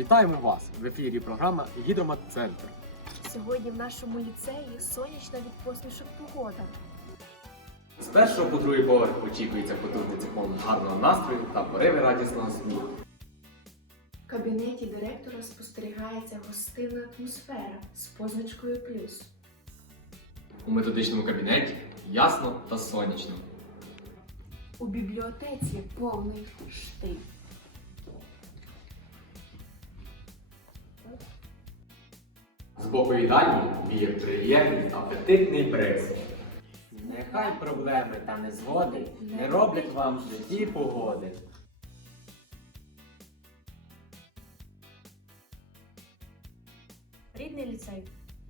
Вітаємо вас! В ефірі програма Гідромат-центр. Сьогодні в нашому ліцеї сонячна від посмішок погода. З першого по другий поверх очікується потужний циклон гарного настрою та пориви радісного сміху. В кабінеті директора спостерігається гостинна атмосфера з позначкою плюс. У методичному кабінеті ясно та сонячно. У бібліотеці повний штиль. Боку їдальні віє приємний апетитний бриз. Нехай проблеми та незгоди не роблять вам в житті погоди. Рідний ліцей,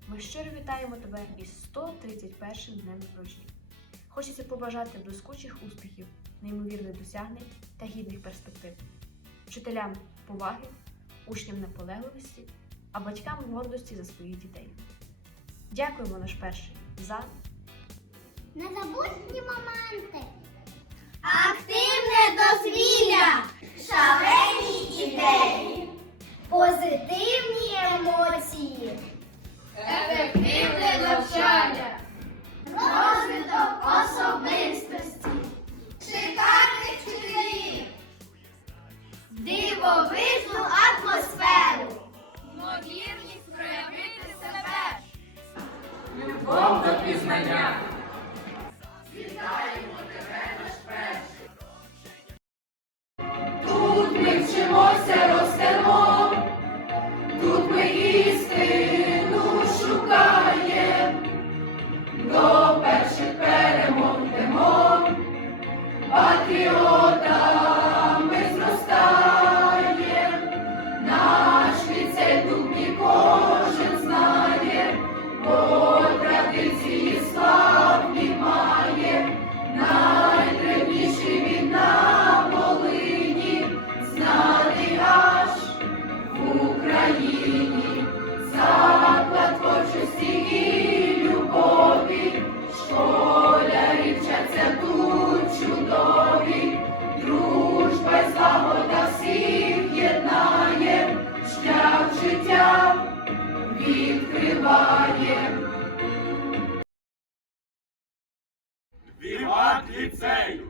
ми щиро вітаємо тебе із 131 днем народження. Хочеться побажати блискучих успіхів, неймовірних досягнень та гідних перспектив. Вчителям поваги, учням наполегливості, а батькам гордості за своїх дітей. Дякуємо наш перший за Незабутні моменти. Активне дозвілля. Шалені ідеї. Позитивні емоції. Ефективне навчання, Розвиток особистості. шикарних вчителів, Дивовижну і. Вітаємо тебе, наш перший. Тут ми вчимося, ростемо, тут ми істи. Віват ліцею!